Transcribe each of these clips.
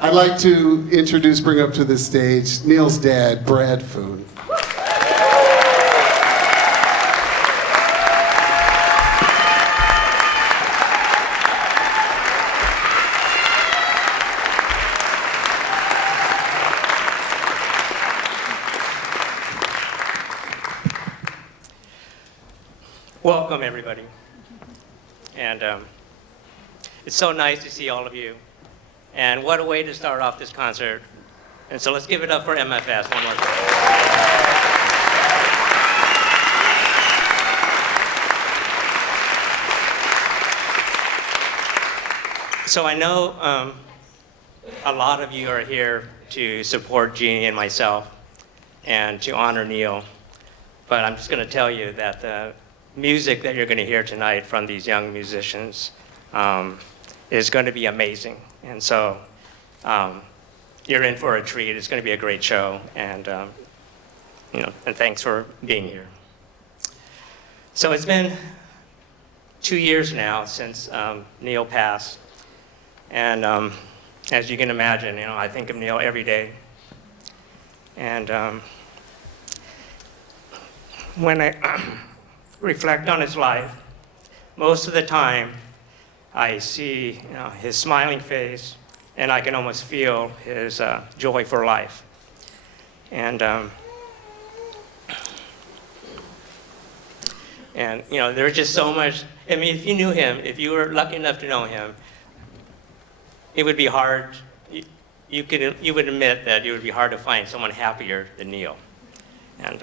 I'd like to bring up to the stage, Neel's dad, Brad Foon. Welcome, everybody. And it's so nice to see all of you. And what a way to start off this concert. And so let's give it up for MFS one more time. So I know a lot of you are here to support Jeannie and myself and to honor Neel. But I'm just going to tell you that the music that you're going to hear tonight from these young musicians is going to be amazing. And so you're in for a treat. It's going to be a great show. And, and thanks for being here. So it's been 2 years now since Neel passed. And as you can imagine, I think of Neel every day. And when I reflect on his life, most of the time I see his smiling face, and I can almost feel his joy for life. And there's just so much. I mean, if you knew him, if you were lucky enough to know him, it would be hard. You would admit that it would be hard to find someone happier than Neel. And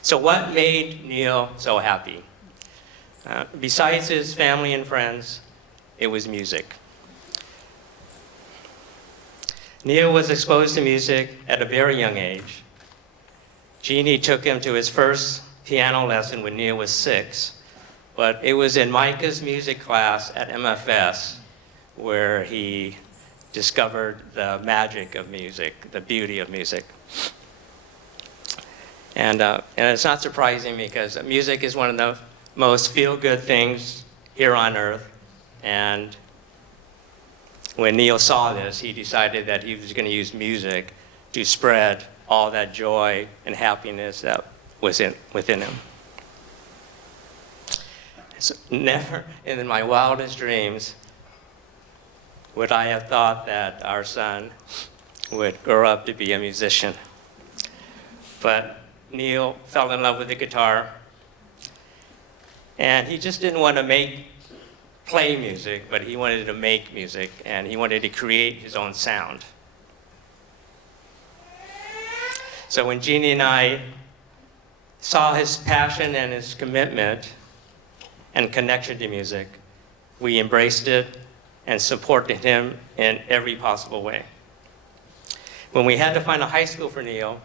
so what made Neel so happy? Besides his family and friends, it was music. Neel was exposed to music at a very young age. Jeannie took him to his first piano lesson when Neel was 6, but it was in Micah's music class at MFS where he discovered the magic of music, the beauty of music. And it's not surprising because music is one of the most feel-good things here on earth. And when Neel saw this, he decided that he was going to use music to spread all that joy and happiness that was within him. So never in my wildest dreams would I have thought that our son would grow up to be a musician. But Neel fell in love with the guitar, and he just didn't want to play music, but he wanted to make music, and he wanted to create his own sound. So when Jeannie and I saw his passion and his commitment and connection to music, we embraced it and supported him in every possible way. When we had to find a high school for Neel,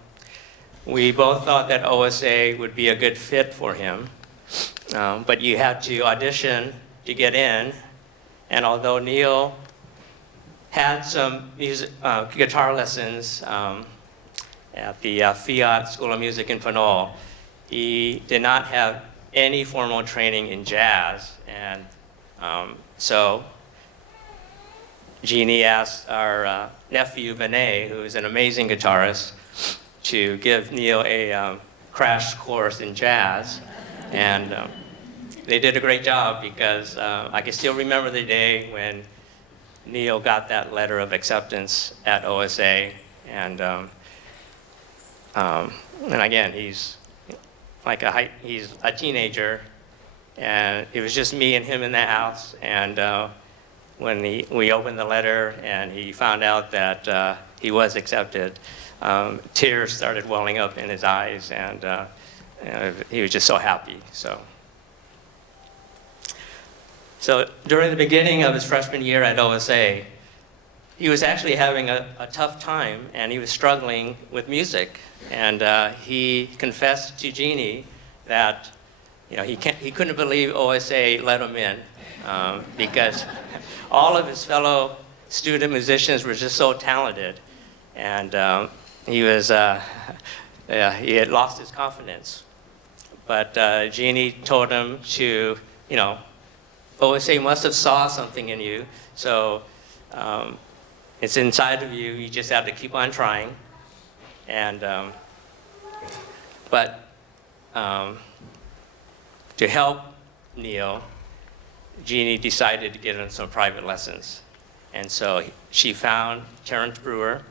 we both thought that OSA would be a good fit for him, but you had to audition to get in. And although Neel had some guitar lessons at the Fiat School of Music in Faneuil, he did not have any formal training in jazz. And so Jeannie asked our nephew, Vinay, who is an amazing guitarist, to give Neel a crash course in jazz. And they did a great job because I can still remember the day when Neel got that letter of acceptance at OSA. And again, he's a teenager, and it was just me and him in the house. And when we opened the letter and he found out that he was accepted, tears started welling up in his eyes, and he was just so happy. So during the beginning of his freshman year at OSA, he was actually having a tough time, and he was struggling with music. And he confessed to Jeannie that he couldn't believe OSA let him in because all of his fellow student musicians were just so talented, and he had lost his confidence. But Jeannie told him to, OSA must have saw something in you, so It's inside of you. You just have to keep on trying. And to help Neel, Jeannie decided to get him some private lessons. And so she found Terrence Brewer,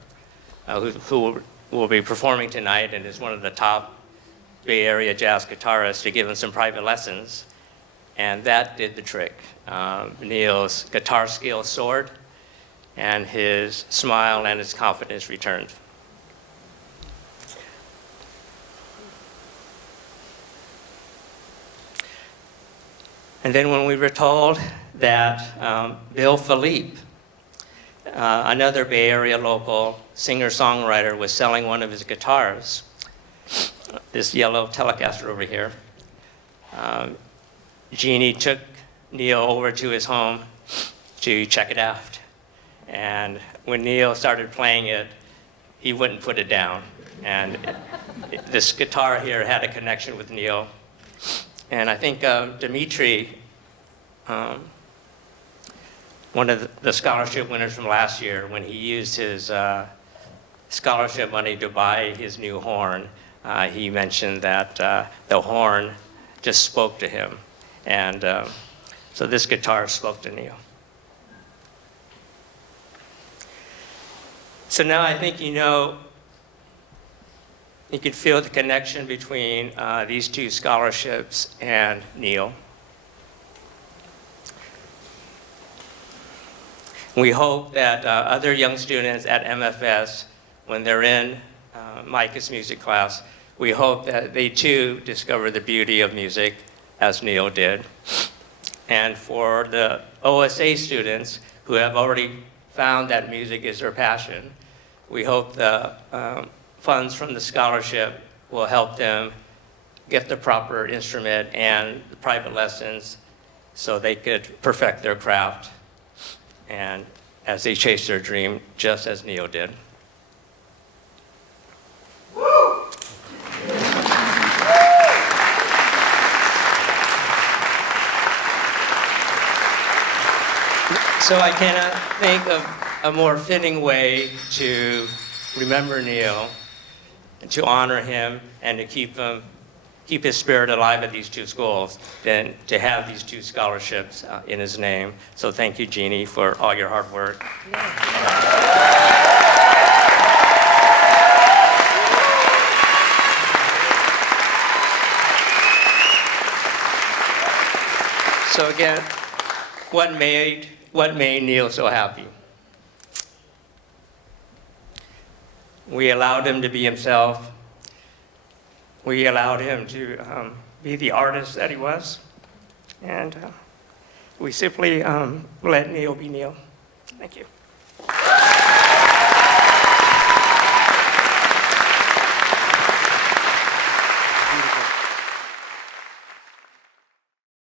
who will be performing tonight and is one of the top Bay Area jazz guitarists, to give him some private lessons. And that did the trick. Neel's guitar skills soared, and his smile and his confidence returned. And then when we were told that Bill Philippe, another Bay Area local singer-songwriter, was selling one of his guitars, this yellow Telecaster over here, Jeannie took Neel over to his home to check it out. And when Neel started playing it, he wouldn't put it down. And this guitar here had a connection with Neel. And I think Dimitri, one of the scholarship winners from last year, when he used his scholarship money to buy his new horn, he mentioned that the horn just spoke to him. And so this guitar spoke to Neel. So now I think you can feel the connection between these two scholarships and Neel. We hope that other young students at MFS, when they're in Micah's music class, we hope that they too discover the beauty of music as Neel did. And for the OSA students who have already found that music is their passion, we hope the funds from the scholarship will help them get the proper instrument and the private lessons so they could perfect their craft and as they chase their dream, just as Neel did. So I cannot think of a more fitting way to remember Neel, to honor him, and to keep his spirit alive at these two schools than to have these two scholarships in his name. So thank you, Jeannie, for all your hard work. So again, what made Neel so happy? We allowed him to be himself. We allowed him to be the artist that he was. And we simply let Neel be Neel. Thank you.